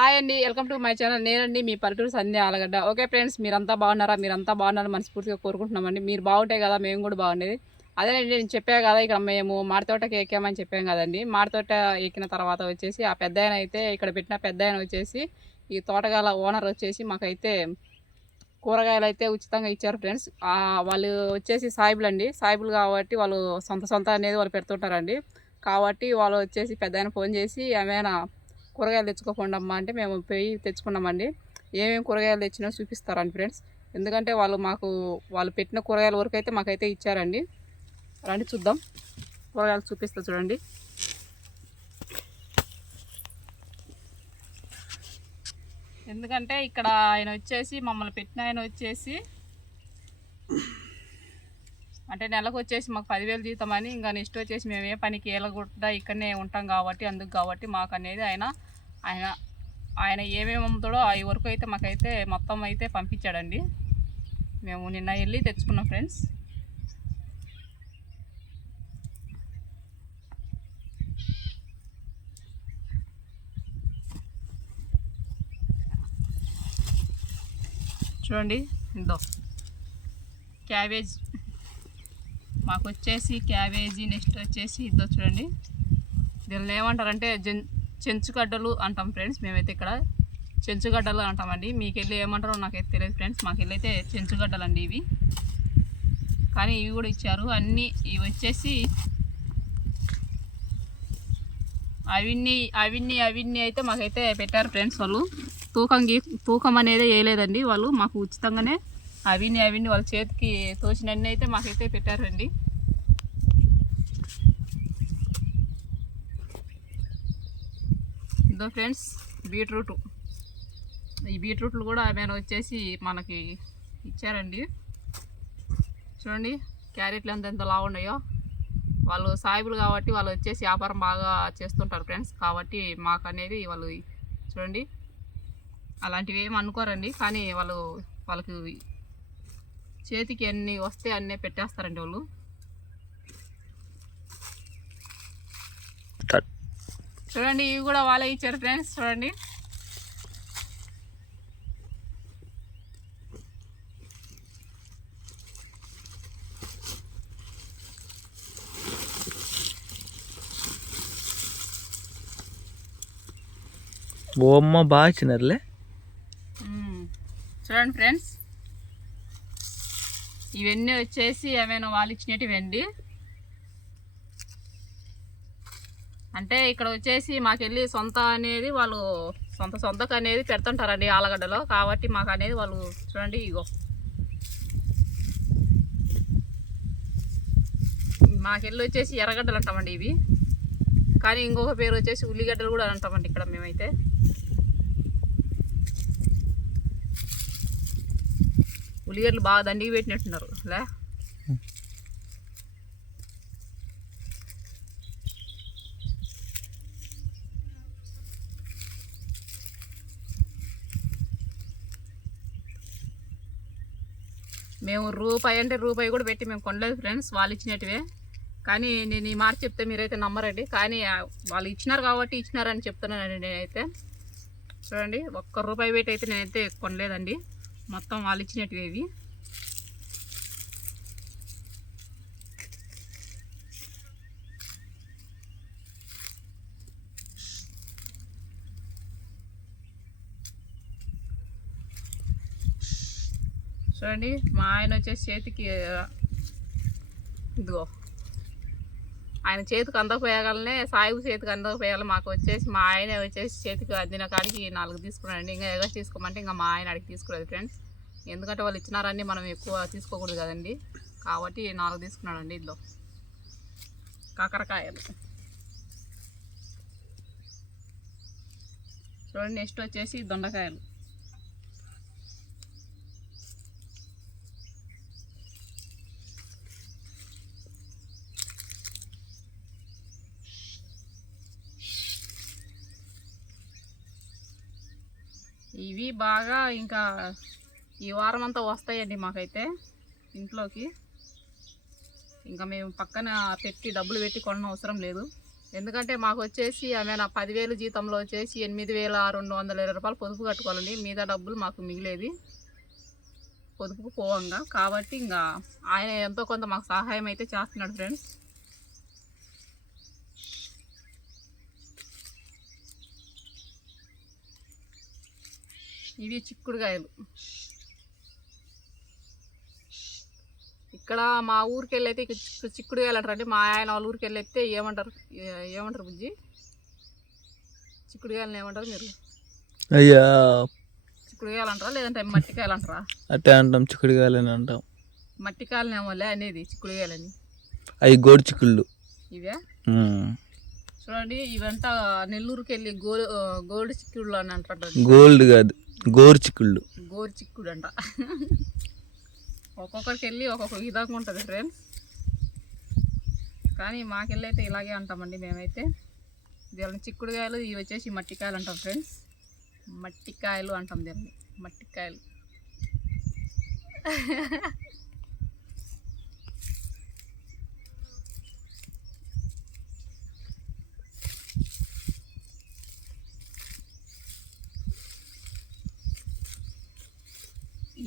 Hi అండి welcome to my channel నేనండి మీ పల్లెటూరు సంధ్య ఆలగడ్డ. ఓకే ఫ్రెండ్స్ మీరంతా బాగున్నారా? మీరంతా బాగున్నారా మనస్ఫూర్తిగా కోరుకుంటున్నామండి. మీరు బాగుంటే కదా మేము కూడా బాగుండేది. అదేనండి నేను చెప్పా కదా ఇక్కడ మేము మాడితోటకి ఎక్కామని చెప్పాం కదండి. మాడితోట ఎక్కిన తర్వాత వచ్చేసి ఆ పెద్ద అయితే ఇక్కడ పెట్టిన పెద్ద వచ్చేసి ఈ తోటగాల ఓనర్ వచ్చేసి మాకైతే కూరగాయలు అయితే ఉచితంగా ఇచ్చారు ఫ్రెండ్స్ వాళ్ళు వచ్చేసి సాయిబులు అండి. సాయిబులు కాబట్టి వాళ్ళు సొంత సొంత అనేది వాళ్ళు పెడుతుంటారండి. కాబట్టి వాళ్ళు వచ్చేసి పెద్ద ఫోన్ చేసి ఏమైనా కూరగాయలు తెచ్చుకోకుండా అమ్మా అంటే మేము పోయి తెచ్చుకున్నామండి. ఏమేమి కూరగాయలు తెచ్చినా చూపిస్తారండి ఫ్రెండ్స్. ఎందుకంటే వాళ్ళు మాకు వాళ్ళు పెట్టిన కూరగాయల వరకు అయితే మాకైతే ఇచ్చారండి. రండి చూద్దాం. కూరగాయలు చూపిస్తా చూడండి. ఎందుకంటే ఇక్కడ ఆయన వచ్చేసి మమ్మల్ని పెట్టిన ఆయన వచ్చేసి అంటే నెలకు వచ్చేసి మాకు పదివేలు జీతం అని ఇంకా నెక్స్ట్ వచ్చేసి మేము ఏ పనికి ఏలగొట్ట ఇక్కడనే ఉంటాం కాబట్టి అందుకు కాబట్టి మాకు అనేది ఆయన ఆయన ఆయన ఏమేమి అమ్ముతాడో అవి వరకు అయితే మాకైతే మొత్తం అయితే పంపించాడండి. మేము నిన్న వెళ్ళి తెచ్చుకున్నాం ఫ్రెండ్స్. చూడండి ఇందో క్యాబేజ్. మాకు వచ్చేసి క్యాబేజీ నెక్స్ట్ వచ్చేసి ఇది చూడండి. దీనిని ఏమంటారంటే జన్ చెంచుగడ్డలు అంటాం ఫ్రెండ్స్ మేమైతే ఇక్కడ చెంచుగడ్డలు అంటామండి. మీకు వెళ్ళి ఏమంటారో నాకైతే తెలియదు ఫ్రెండ్స్ మాకు వెళ్ళైతే చెంచుగడ్డలు అండి ఇవి. కానీ ఇవి కూడా ఇచ్చారు. అన్నీ ఇవి వచ్చేసి అవిన్ని అవిన్ని అవిన్ని అయితే మాకైతే పెట్టారు ఫ్రెండ్స్ వాళ్ళు. తూకం గీ తూకం అనేది వేయలేదండి వాళ్ళు. మాకు ఉచితంగానే అవిన్ని అవిన్ని వాళ్ళ చేతికి తోచినన్ని అయితే మాకైతే పెట్టారండి. ఇదో ఫ్రెండ్స్. బీట్రూట్. ఈ బీట్రూట్లు కూడా ఆమెను వచ్చేసి మనకి ఇచ్చారండి. చూడండి క్యారెట్లు ఎంత ఎంత లావున్నాయో వాళ్ళు సాయిబులు కాబట్టి వాళ్ళు వచ్చేసి వ్యాపారం బాగా చేస్తుంటారు ఫ్రెండ్స్. కాబట్టి మాకు అనేది వాళ్ళు చూడండి అలాంటివి ఏమి అనుకోరండి. కానీ వాళ్ళు వాళ్ళకి చేతికి అన్ని వస్తే అన్నీ పెట్టేస్తారండి వాళ్ళు. చూడండి ఇవి కూడా వాళ్ళే ఇచ్చారు ఫ్రెండ్స్ చూడండి. ఓమ్మ బాగా ఇచ్చినారులే. చూడండి ఫ్రెండ్స్ ఇవన్నీ వచ్చేసి ఏమైనా వాళ్ళు ఇచ్చినవి అండి అంటే ఇక్కడ వచ్చేసి మాకెళ్ళి సొంత అనేది వాళ్ళు సొంత సొంతకు అనేది పెడుతుంటారండి ఆలగడ్డలో. కాబట్టి మాకు అనేది వాళ్ళు చూడండి ఇగో. మాకెళ్ళి వచ్చేసి ఎర్రగడ్డలు అంటామండి ఇవి. కానీ ఇంకొక పేరు వచ్చేసి ఉల్లిగడ్డలు కూడా అంటామండి ఇక్కడ మేమైతే. ఉల్లిగడ్డలు బాగా దండికి పెట్టినట్టున్నారు లే. మేము రూపాయి అంటే రూపాయి కూడా పెట్టి మేము కొనలేదు ఫ్రెండ్స్ వాళ్ళు ఇచ్చినట్టువే. కానీ నేను ఈ మాట చెప్తే మీరైతే నమ్మరండి. కానీ వాళ్ళు ఇచ్చినారు కాబట్టి ఇచ్చినారని చెప్తున్నానండి నేనైతే. చూడండి ఒక్క రూపాయి పెట్టి అయితే నేనైతే కొనలేదండి. మొత్తం వాళ్ళు ఇచ్చినట్టువి ఇవి. చూడండి మా ఆయన వచ్చేసి చేతికి ఇదిగో. ఆయన చేతికి అందకపోయగలనే సాయిబు చేతికి అందకపోయాలి మాకు వచ్చేసి మా ఆయన వచ్చేసి చేతికి అందిన కాడికి నాలుగు తీసుకున్నాడండి. ఇంకా ఎగస్ తీసుకోమంటే ఇంకా మా ఆయన అడిగి తీసుకురాదు ఫ్రెండ్స్. ఎందుకంటే వాళ్ళు ఇచ్చినారని మనం ఎక్కువ తీసుకోకూడదు కదండి. కాబట్టి నాలుగు తీసుకున్నాడండి ఇందులో కాకరకాయలు. చూడండి నెక్స్ట్ వచ్చేసి దొండకాయలు. ఇవి బాగా ఇంకా ఈ వారం అంతా వస్తాయండి మాకైతే ఇంట్లోకి. ఇంకా మేము పక్కన పెట్టి డబ్బులు పెట్టి కొనడం అవసరం లేదు. ఎందుకంటే మాకు వచ్చేసి ఆమె నా పదివేలు జీతంలో వచ్చేసి ఎనిమిది వేల రెండు వందల ఇరవై రూపాయలు పొదుపు కట్టుకోవాలండి. మిగతా డబ్బులు మాకు మిగిలేది పొదుపుకు పోవంగా. కాబట్టి ఇంకా ఆయన ఎంతో కొంత మాకు సహాయం అయితే చేస్తున్నాడు ఫ్రెండ్స్. ఇవి చిక్కుడుకాయలు. ఇక్కడ మా ఊరికి వెళ్ళైతే చిక్కుడుకాయలు అంటారండి మా ఆయన వాళ్ళ ఊరికి వెళ్ళైతే ఏమంటారు ఏమంటారు బుజ్జి? చిక్కుడుకాయలను ఏమంటారు మీరు? అయ్యా. చిక్కుడుకాయలు అంటారా? లేదంటే మట్టికాయలు అంటారా? అట్టే అంటాం చిక్కుడుకాయలని అంటాం. మట్టికాయలు ఏమోలే అనేది చిక్కుడుకాయలని. అవి గోడు చిక్కుళ్ళు. ఇవే. చూడండి ఇవంతా నెల్లూరుకి వెళ్ళి గో గోల్డ్ చిక్కుడు అని అంటారు గోల్డ్ కాదు. గోరు చిక్కుళ్ళు గోరు చిక్కుడు అంట ఒక్కొక్కరికి వెళ్ళి ఒక్కొక్క విధంగా ఉంటుంది ఫ్రెండ్స్. కానీ మాకెళ్ళి అయితే ఇలాగే అంటామండి మేమైతే. దీని చిక్కుడుకాయలు ఇవి వచ్చేసి మట్టికాయలు అంటాం ఫ్రెండ్స్. మట్టికాయలు అంటాం దీన్ని. మట్టికాయలు.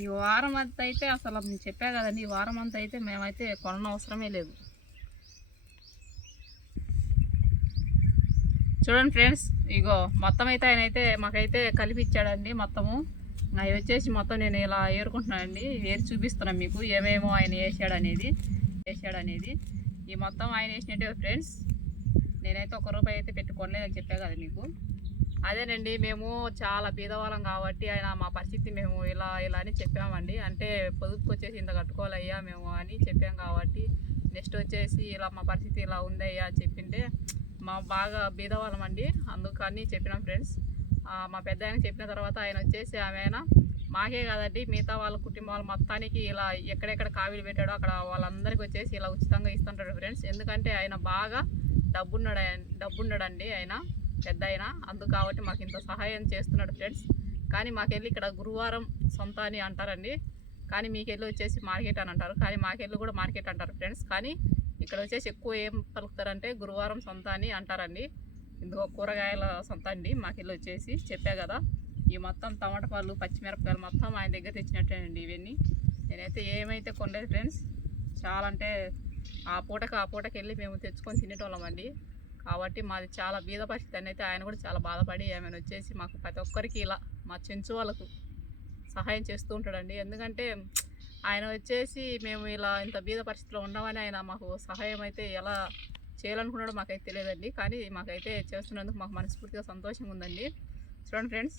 ఈ వారం అంతా అయితే అసలు నేను చెప్పా కదండి ఈ వారం అంతా అయితే మేమైతే కొనడం అవసరమే లేదు. చూడండి ఫ్రెండ్స్ ఇగో మొత్తం అయితే ఆయన అయితే మాకైతే కలిపి ఇచ్చాడండి మొత్తము అవి వచ్చేసి మొత్తం నేను ఇలా ఏరుకుంటున్నానండి ఏరి చూపిస్తున్నాను మీకు ఏమేమో ఆయన వేసాడనేది వేసాడనేది. ఈ మొత్తం ఆయన వేసినట్టే ఫ్రెండ్స్ నేనైతే ఒక రూపాయి అయితే పెట్టుకోలేదని చెప్పా కదా మీకు. అదేనండి మేము చాలా పేదవాళ్ళం కాబట్టి ఆయన మా పరిస్థితి మేము ఇలా ఇలా అని చెప్పామండి. అంటే పొదుపుకు వచ్చేసి ఇంత కట్టుకోవాలయ్యా మేము అని చెప్పాం కాబట్టి నెక్స్ట్ వచ్చేసి ఇలా మా పరిస్థితి ఇలా ఉందయ్యా అని చెప్పింటే మా బాగా బీదవాళ్ళం అండి అందుకని చెప్పినాం ఫ్రెండ్స్. మా పెద్ద ఆయన చెప్పిన తర్వాత ఆయన వచ్చేసి ఆమె మాకే కాదండి మిగతా వాళ్ళ కుటుంబాలు మొత్తానికి ఇలా ఎక్కడెక్కడ కావిలు పెట్టాడో అక్కడ వాళ్ళందరికీ వచ్చేసి ఇలా ఉచితంగా ఇస్తుంటాడు ఫ్రెండ్స్. ఎందుకంటే ఆయన బాగా డబ్బున్నాడు డబ్బున్నాడండి ఆయన. పెద్ద ఆయన అందుకు కాబట్టి మాకు ఇంత సహాయం చేస్తున్నాడు ఫ్రెండ్స్. కానీ మాకెళ్ళి ఇక్కడ గురువారం సొంత అని అంటారండి. కానీ మీకెళ్ళి వచ్చేసి మార్కెట్ అని అంటారు. కానీ మాకెళ్ళి కూడా మార్కెట్ అంటారు ఫ్రెండ్స్. కానీ ఇక్కడ వచ్చేసి ఎక్కువ ఏం పలుకుతారంటే గురువారం సొంత అని అంటారండి. ఇందుకో కూరగాయల సొంత అండి మాకెళ్ళి వచ్చేసి చెప్పా కదా. ఈ మొత్తం టమాటా పళ్ళు పచ్చిమిరపకాయలు మొత్తం ఆయన దగ్గర తెచ్చినట్టేనండి ఇవన్నీ. నేనైతే ఏమైతే కొనలేదు ఫ్రెండ్స్. చాలా అంటే ఆ పూటకు ఆ పూటకి వెళ్ళి మేము తెచ్చుకొని తినేటోళ్ళం అండి. కాబట్టి మాది చాలా బీద పరిస్థితి అని అయితే ఆయన కూడా చాలా బాధపడి ఆమెను వచ్చేసి మాకు ప్రతి ఒక్కరికి ఇలా మా చెంచు వాళ్ళకు సహాయం చేస్తూ ఉంటాడండి. ఎందుకంటే ఆయన వచ్చేసి మేము ఇలా ఇంత బీద పరిస్థితిలో ఉన్నామని ఆయన మాకు సహాయం అయితే ఎలా చేయాలనుకున్నాడో మాకైతే తెలియదండి. కానీ మాకైతే చేస్తున్నందుకు మాకు మనస్ఫూర్తిగా సంతోషంగా ఉందండి. చూడండి ఫ్రెండ్స్